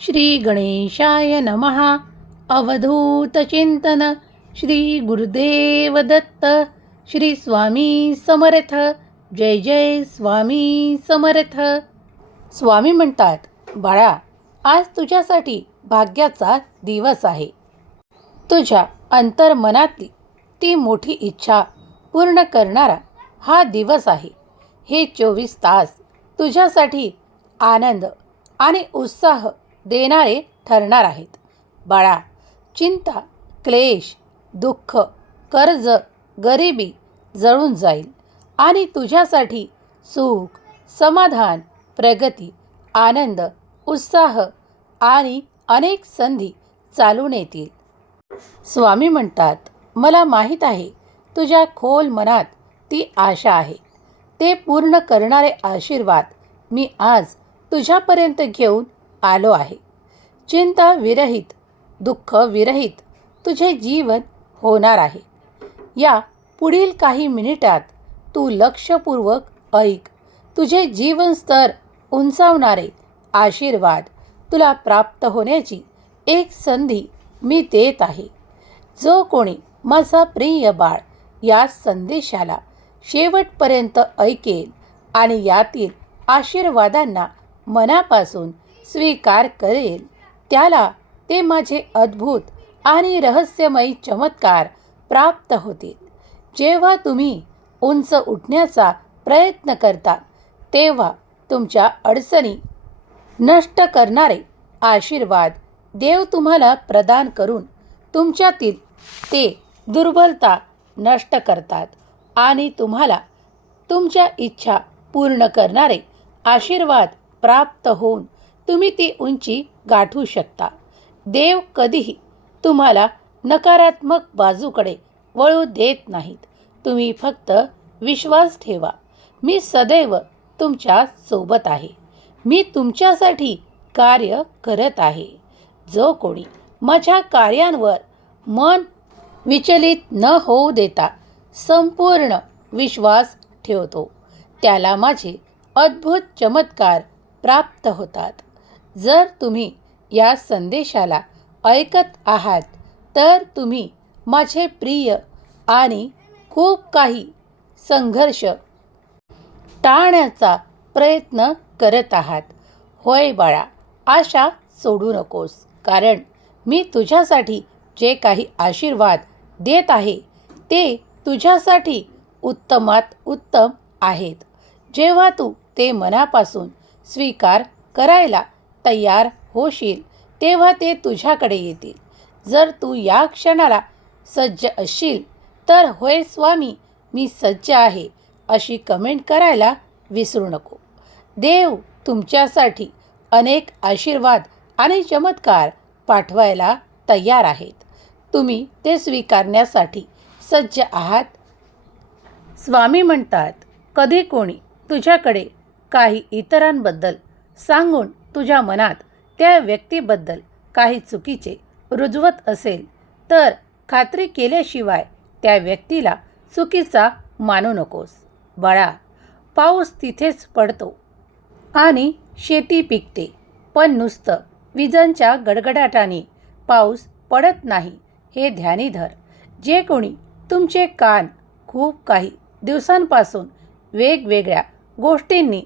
श्री गणेशाय नमः. अवधूत चिंतन. श्री गुरुदेव दत्त. श्री स्वामी समर्थ. जय जय स्वामी समर्थ. स्वामी म्हणतात, बाळा, आज तुझ्यासाठी भाग्याचा दिवस आहे. तुझ्या अंतर्मनातली ती मोठी इच्छा पूर्ण करणारा हा दिवस आहे. हे 24 तास तुझ्यासाठी आनंद आणि उत्साह देणारे ठरणार आहेत. बाळा, चिंता, क्लेश, दुःख, कर्ज, गरिबी जळून जाईल आणि तुझ्यासाठी सुख, समाधान, प्रगती, आनंद, उत्साह आणि अनेक संधी चालून येतील. स्वामी म्हणतात, मला माहीत आहे तुझ्या खोल मनात ती आशा आहे. ते पूर्ण करणारे आशीर्वाद मी आज तुझ्यापर्यंत घेऊन आलो आहे. चिंता विरहित, दुःख विरहित तुझे जीवन होणार आहे. या पुढील काही मिनिटात तू लक्षपूर्वक ऐक. तुझे जीवन स्तर उंचावणारे आशीर्वाद तुला प्राप्त होण्याची एक संधी मी देत आहे. जो कोणी माझा प्रिय बाळ या संदेशाला शेवटपर्यंत ऐकेल आणि यातील आशीर्वादांना मनापासून स्वीकार करेल, त्याला ते माझे अद्भुत आणि रहस्यमयी चमत्कार प्राप्त होतील. जेव्हा तुम्ही उंच उठण्याचा प्रयत्न करता, तेव्हा तुमच्या अडचणी नष्ट करणारे आशीर्वाद देव तुम्हाला प्रदान करून तुमच्यातील ते दुर्बलता नष्ट करतात आणि तुम्हाला तुमच्या इच्छा पूर्ण करणारे आशीर्वाद प्राप्त होऊन तुम्ही ती उंची गाठू शकता. देव कधीही तुम्हाला नकारात्मक बाजूकडे वळू देत नाहीत. तुम्ही फक्त विश्वास ठेवा. मी सदैव तुमच्या सोबत आहे. मी तुमच्यासाठी कार्य करत आहे. जो कोणी माझ्या कार्यांवर मन विचलित न होऊ देता संपूर्ण विश्वास ठेवतो, त्याला माझे अद्भुत चमत्कार प्राप्त होतात. जर तुम्ही या संदेशाला ऐकत आहात, तर तुम्ही माझे प्रिय आणि खूप काही संघर्ष टाळण्याचा प्रयत्न करत आहात. होय बाळा, आशा सोडू नकोस, कारण मी तुझ्यासाठी जे काही आशीर्वाद देत आहे ते तुझ्यासाठी उत्तमात उत्तम आहेत. जेव्हा तू ते मनापासून स्वीकार करायला तयार होशील, तेव्हा ते तुझ्याकडे येतील. जर तू या क्षणाला सज्ज असशील, तर होय स्वामी, मी सज्ज आहे अशी कमेंट करायला विसरू नको. देव तुमच्यासाठी अनेक आशीर्वाद आणि चमत्कार पाठवायला तयार आहेत. तुम्ही ते स्वीकारण्यासाठी सज्ज आहात. स्वामी म्हणतात, कधी कोणी तुझ्याकडे काही इतरांबद्दल सांगून तुझ्या मनात त्या व्यक्तीबद्दल काही चुकीचे रुजवत असेल, तर खात्री केल्याशिवाय त्या व्यक्तीला चुकीचा मानू नकोस. बाळा, पाऊस तिथेच पडतो आणि शेती पिकते, पण नुसतं विजांच्या गडगडाटाने पाऊस पडत नाही हे ध्यानी धर. जे कोणी तुमचे कान खूप काही दिवसांपासून वेगवेगळ्या गोष्टींनी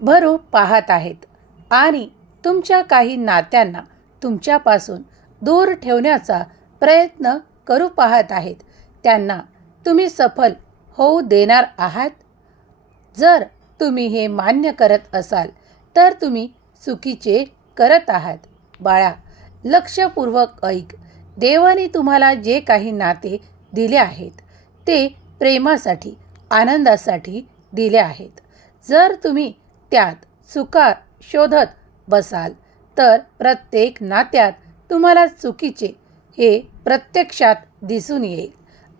भरू पाहत आहेत आणि तुमच्या काही नात्यांना तुमच्यापासून दूर ठेवण्याचा प्रयत्न करू पाहत आहेत, त्यांना तुम्ही सफल होऊ देणार आहात. जर तुम्ही हे मान्य करत असाल, तर तुम्ही चुकीचे करत आहात. बाळा, लक्षपूर्वक ऐक. देवाने तुम्हाला जे काही नाते दिले आहेत, ते प्रेमासाठी, आनंदासाठी दिले आहेत. जर तुम्ही त्यात चुका शोधत बसाल, तर प्रत्येक नात्यात तुम्हाला चुकीचे हे प्रत्यक्षात दिसून येईल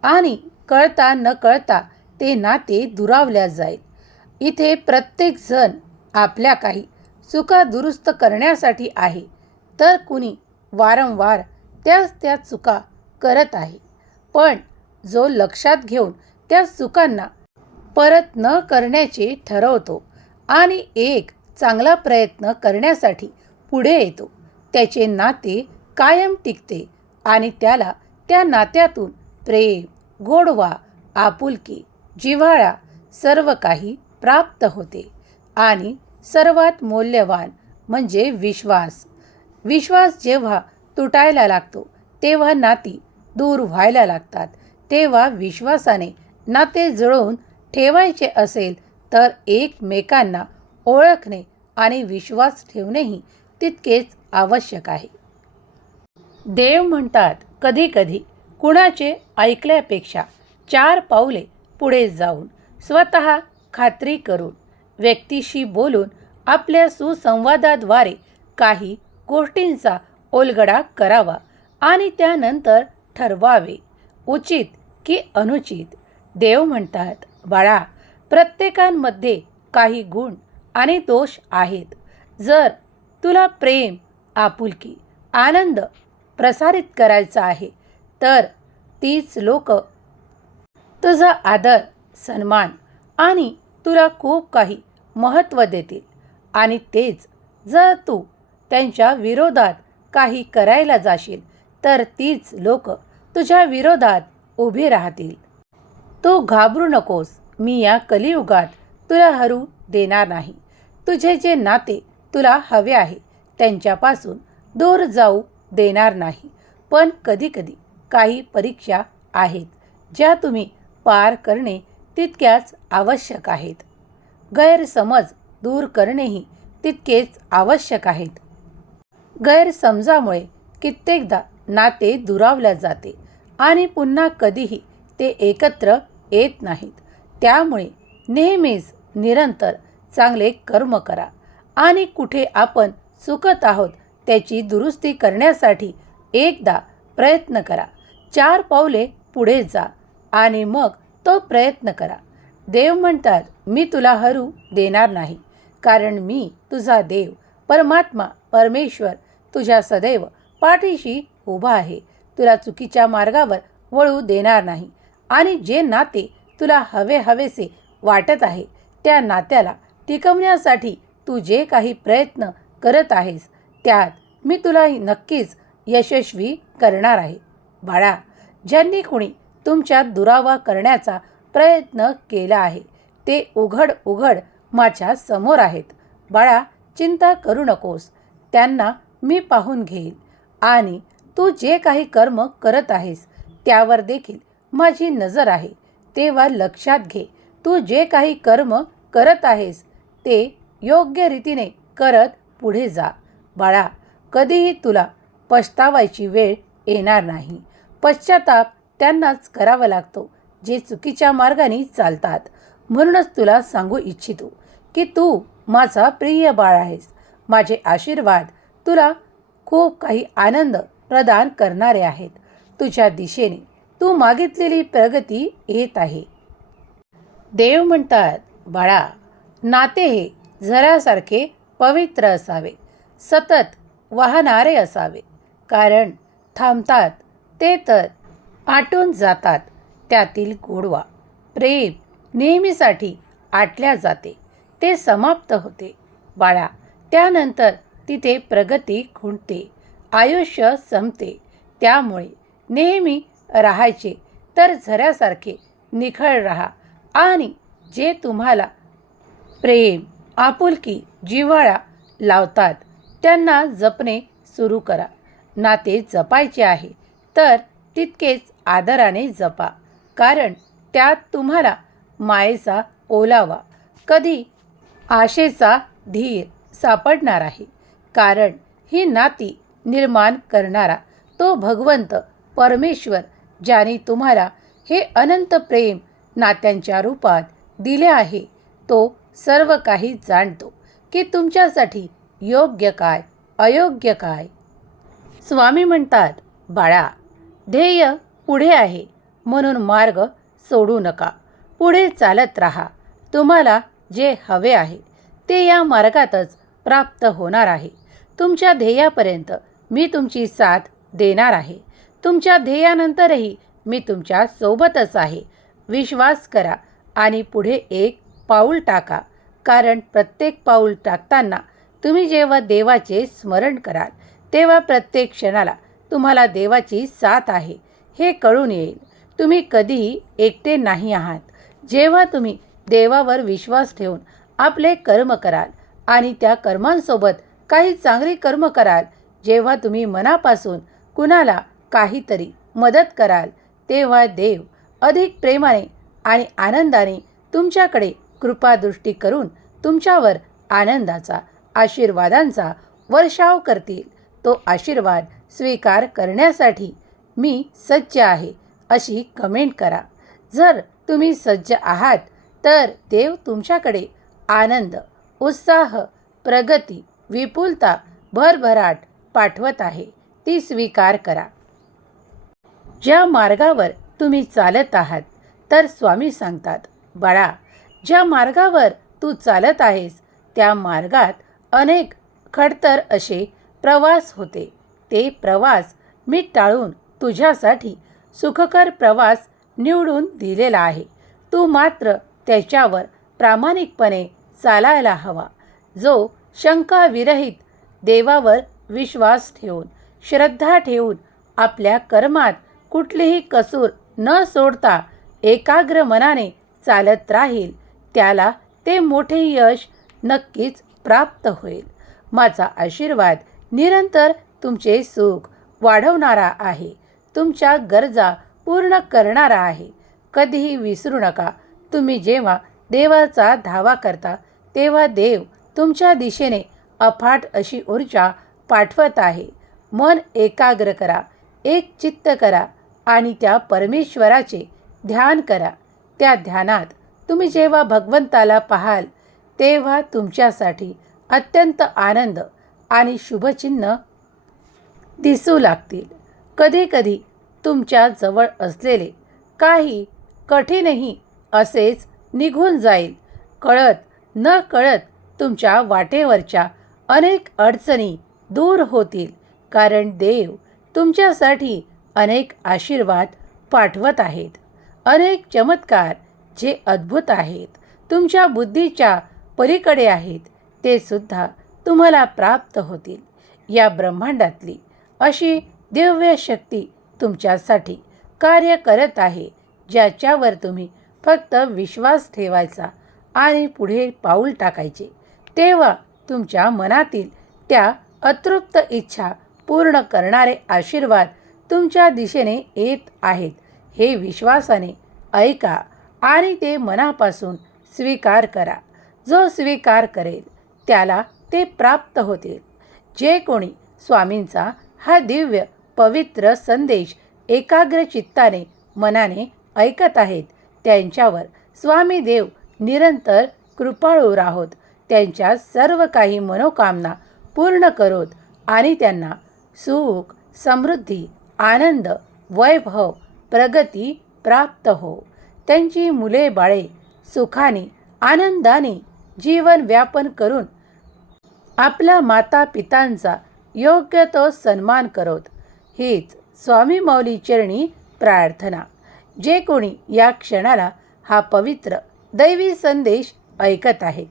आणि कळता न कळता ते नाते दुरावल्या जाईल. इथे प्रत्येक जण आपल्या काही चुका दुरुस्त करण्यासाठी आहे, तर कुणी वारंवार त्या चुका करत आहे. पण जो लक्षात घेऊन त्या चुकांना परत न करण्याचे ठरवतो आणि एक चांगला प्रयत्न करण्यासाठी पुढे येतो, त्याचे नाते कायम टिकते आणि त्याला त्या नात्यातून प्रेम, गोडवा, आपुलकी, जिव्हाळा सर्व काही प्राप्त होते. आणि सर्वात मौल्यवान म्हणजे विश्वास. विश्वास जेव्हा तुटायला लागतो तेव्हा नाती दूर व्हायला लागतात. तेव्हा विश्वासाने नाते जुळवून ठेवायचे असेल तर एकमेकांना ओळखणे आणि विश्वास ठेवणेही तितकेच आवश्यक आहे. देव म्हणतात, कधीकधी कुणाचे ऐकल्यापेक्षा 4 पावले पुढे जाऊन स्वतः खात्री करून व्यक्तीशी बोलून आपल्या सुसंवादाद्वारे काही गोष्टींचा उलगडा करावा आणि त्यानंतर ठरवावे उचित की अनुचित. देव म्हणतात, बाळा, प्रत्येकामध्ये काही गुण आणि दोष आहेत. जर तुला प्रेम, आपुलकी, आनंद प्रसारित करायचा आहे तर तीच लोक तुझा आदर, सन्मान आणि तुला खूप काही महत्त्व देतील. आणि तेच जर तू त्यांच्या विरोधात काही करायला जाशील तर तीच लोक तुझ्या विरोधात उभी राहतील. तू घाबरू नकोस. मी या कलियुगात तुला हरू देणार नाही. तुझे जे नाते तुला हवे आहे त्यांच्यापासून दूर जाऊ देणार नाही. पण कधीकधी काही परीक्षा आहेत ज्या तुम्ही पार करणे तितक्याच आवश्यक आहेत. गैरसमज दूर करणेही तितकेच आवश्यक आहेत. गैरसमजामुळे कित्येकदा नाते दुरावले जाते आणि पुन्हा कधीही ते एकत्र येत नाहीत. त्यामुळे नेहमीच निरंतर चांगले कर्म करा आणि कुठे आपण चुकत आहोत त्याची दुरुस्ती करण्यासाठी एकदा प्रयत्न करा. 4 पावले पुढे जा आणि मग तो प्रयत्न करा. देव म्हणतात, मी तुला हरू देणार नाही, कारण मी तुझा देव परमात्मा परमेश्वर तुझ्या सदैव पाठीशी उभा आहे. तुला चुकीच्या मार्गावर वळू देणार नाही आणि जे नाते तुला हवेसे वाटत आहे त्या नात्याला टिकवण्यासाठी तू जे काही प्रयत्न करत आहेस त्यात मी तुला नक्कीच यशस्वी करणार आहे. बाळा, ज्यांनी कोणी तुमच्यात दुरावा करण्याचा प्रयत्न केला आहे ते उघड माझ्या समोर आहेत. बाळा, चिंता करू नकोस. त्यांना मी पाहून घेईल आणि तू जे काही कर्म करत आहेस त्यावर देखील माझी नजर आहे. तेव्हा लक्षात घे, तू जे काही कर्म करत आहेस ते योग्य रीतीने करत पुढे जा. बाळा, कधीही तुला पछतावायची वेळ येणार नाही. पश्चाताप त्यांनाच करावा लागतो जे चुकीच्या मार्गाने चालतात. म्हणूनच तुला सांगू इच्छितो की तू माझा प्रिय बाळ आहेस. माझे आशीर्वाद तुला खूप काही आनंद प्रदान करणारे आहेत. तुझ्या दिशेने तू मागितलेली प्रगती येत आहे. देव म्हणतात, बाळा, नाते हे झऱ्यासारखे पवित्र असावे, सतत वाहणारे असावे. कारण थांबतात ते तर आटून जातात. त्यातील गोडवा, प्रेम नेहमीसाठी आटल्या जाते, ते समाप्त होते. बाळा, त्यानंतर तिथे प्रगती खुंटते, आयुष्य संपते. त्यामुळे नेहमी राहायचे तर झऱ्यासारखे निखळ राहा आणि जे तुम्हाला प्रेम, आपुलकी, जिव्हाळा लावतात त्यांना जपणे सुरू करा. नाते जपायचे आहे तर तितकेच आदराने जपा, कारण त्यात तुम्हाला मायेचा ओलावा, कधी आशेचा धीर सापडणार आहे. कारण ही नाती निर्माण करणारा तो भगवंत परमेश्वर ज्याने तुम्हाला हे अनंत प्रेम नात्यांच्या रूपात दिले आहे तो सर्व काही जाणतो की तुमच्यासाठी योग्य काय, अयोग्य काय. स्वामी म्हणतात, बाळा, ध्येय पुढे आहे म्हणून मार्ग सोडू नका. पुढे चालत राहा. तुम्हाला जे हवे आहे ते या मार्गातच प्राप्त होणार आहे. तुमच्या ध्येयापर्यंत मी तुमची साथ देणार आहे. तुमच्या ध्येयानंतरही मी तुमच्या सोबतच आहे. विश्वास करा आणि पुढे एक पाऊल टाका. कारण प्रत्येक पाऊल टाकताना तुम्ही जेव्हा देवाचे स्मरण कराल तेव्हा प्रत्येक क्षणाला तुम्हाला देवाची साथ आहे हे कळून येईल. तुम्ही कधीही एकटे नाही आहात. जेव्हा तुम्ही देवावर विश्वास ठेवून आपले कर्म कराल आणि त्या कर्मांसोबत काही चांगली कर्म कराल, जेव्हा तुम्ही मनापासून कुणाला काहीतरी मदत कराल, तेव्हा देव अधिक प्रेमाने आणि आनंदाने तुमच्याकडे कृपादृष्टी करून तुमच्यावर आनंदाचा, आशीर्वादांचा वर्षाव करतील. तो आशीर्वाद स्वीकार करण्यासाठी मी सज्ज आहे अशी कमेंट करा. जर तुम्ही सज्ज आहात तर देव तुमच्याकडे आनंद, उत्साह, प्रगती, विपुलता, भरभराट पाठवत आहे. ती स्वीकार करा. ज्या मार्गावर तुम्ही चालत आहात, तर स्वामी सांगतात, बाळा, ज्या मार्गावर तू चालत आहेस त्या मार्गात अनेक खडतर असे प्रवास होते. ते प्रवास मी टाळून तुझ्यासाठी सुखकर प्रवास निवडून दिलेला आहे. तू मात्र त्याच्यावर प्रामाणिकपणे चालायला हवा. जो शंकाविरहित देवावर विश्वास ठेवून, श्रद्धा ठेवून, आपल्या कर्मात कुठलीही कसूर न सोडता एकाग्र मनाने चालत राहील, त्याला ते मोठे यश नक्कीच प्राप्त होईल. माझा आशीर्वाद निरंतर तुमचे सुख वाढवणारा आहे, तुमच्या गरजा पूर्ण करणारा आहे. कधीही विसरू नका, तुम्ही जेव्हा देवाचा धावा करता तेव्हा देव तुमच्या दिशेने अफाट अशी ऊर्जा पाठवत आहे. मन एकाग्र करा, एक चित्त करा आणि त्या परमेश्वराचे ध्यान करा. त्या ध्यानात तुम्ही जेव्हा भगवंताला पाहाल तेव्हा तुमच्यासाठी अत्यंत आनंद आणि शुभचिन्ह दिसू लागतील. कधीकधी तुमच्या जवळ असलेले काही कठीणही असेच निघून जाईल. कळत न कळत तुमच्या वाटेवरच्या अनेक अडचणी दूर होतील, कारण देव तुमच्यासाठी अनेक आशीर्वाद पाठवत आहेत. अनेक चमत्कार जे अद्भुत आहेत, तुमच्या बुद्धीच्या पलीकडे आहेत, ते सुद्धा तुम्हाला प्राप्त होतील. या ब्रह्मांडातली अशी दिव्य शक्ती तुमच्यासाठी कार्य करत आहे, ज्याच्यावर तुम्ही फक्त विश्वास ठेवायचा आणि पुढे पाऊल टाकायचे. तेव्हा तुमच्या मनातील त्या अतृप्त इच्छा पूर्ण करणारे आशीर्वाद तुमच्या दिशेने येत आहेत हे विश्वासाने ऐका आणि ते मनापासून स्वीकार करा. जो स्वीकार करेल त्याला ते प्राप्त होतील. जे कोणी स्वामींचा हा दिव्य पवित्र संदेश एकाग्र चित्ताने मनाने ऐकत आहेत, त्यांच्यावर स्वामी देव निरंतर कृपाळू राहोत, त्यांच्या सर्व काही मनोकामना पूर्ण करोत आणि त्यांना सुख, समृद्धी, आनंद, वैभव, प्रगती प्राप्त हो. त्यांची मुले बाळे सुखाने, आनंदाने जीवन व्यापन करून आपल्या माता पितांचा योग्य तो सन्मान करोत. हीच स्वामी माऊली चरणी प्रार्थना. जे कोणी या क्षणाला हा पवित्र दैवी संदेश ऐकत आहेत,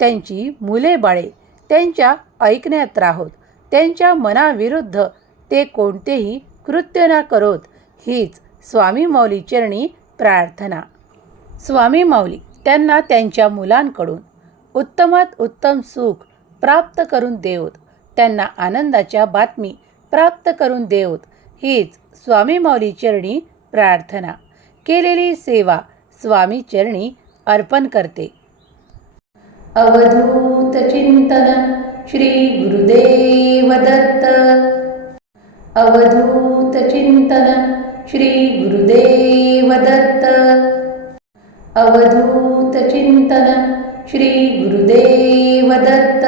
त्यांची मुले बाळे त्यांच्या ऐकण्यात राहोत, त्यांच्या मनाविरुद्ध ते कोणतेही कृत्य न करोत. हीच स्वामी माऊली चरणी प्रार्थना. स्वामी माऊली त्यांना त्यांच्या मुलांकडून उत्तमात उत्तम सुख प्राप्त करून देवत, त्यांना आनंदाच्या बातमी प्राप्त करून देवत. हीच स्वामी माऊली चरणी प्रार्थना. केलेली सेवा स्वामी चरणी अर्पण करते. अवधूत चिंतन श्री गुरुदेव दत्त. अवधूत चिंतन श्री गुरुदेव दत्त. अवधूत चिंतन श्री गुरुदेव दत्त.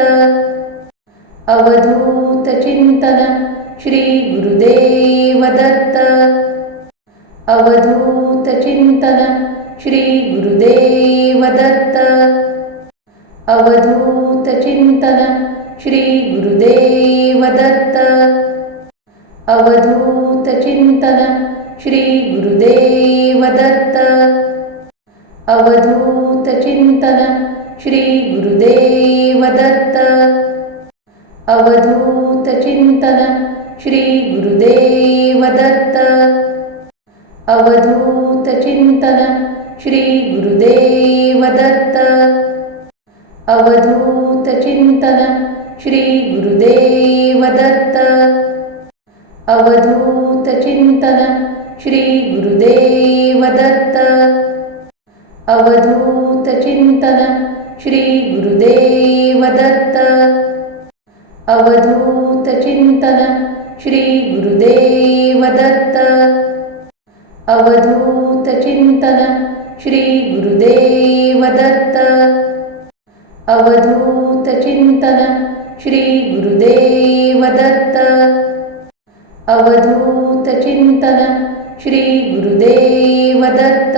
अवधूत चिंतन श्री गुरुदेव दत्त. अवधूत चिंतन श्री गुरुदेव दत्त. अवधूत चिंतन श्री गुरुदेव दत्त. अवधूत चिंतन श्री गुरुदेव दत्त. अवधूत चिंतन श्री गुरुदेव दत्त. अवधूत चिंतन श्री गुरुदेव दत्त. अवधूत चिंतन श्री गुरुदेव दत्त. अवधूत चिंतन श्री गुरुदेव दत्त. अवधूत चिंतन श्री गुरुदेव दत्त. अवधूत चिंतन श्री गुरुदेव दत्त. अवधूत चिंतन श्री गुरुदेव दत्त. अवधूत चिंतन श्री गुरुदेव दत्त. अवधूत चिंतन श्री गुरुदेव दत्त. अवधूत चिंतन श्री गुरुदेव दत्त.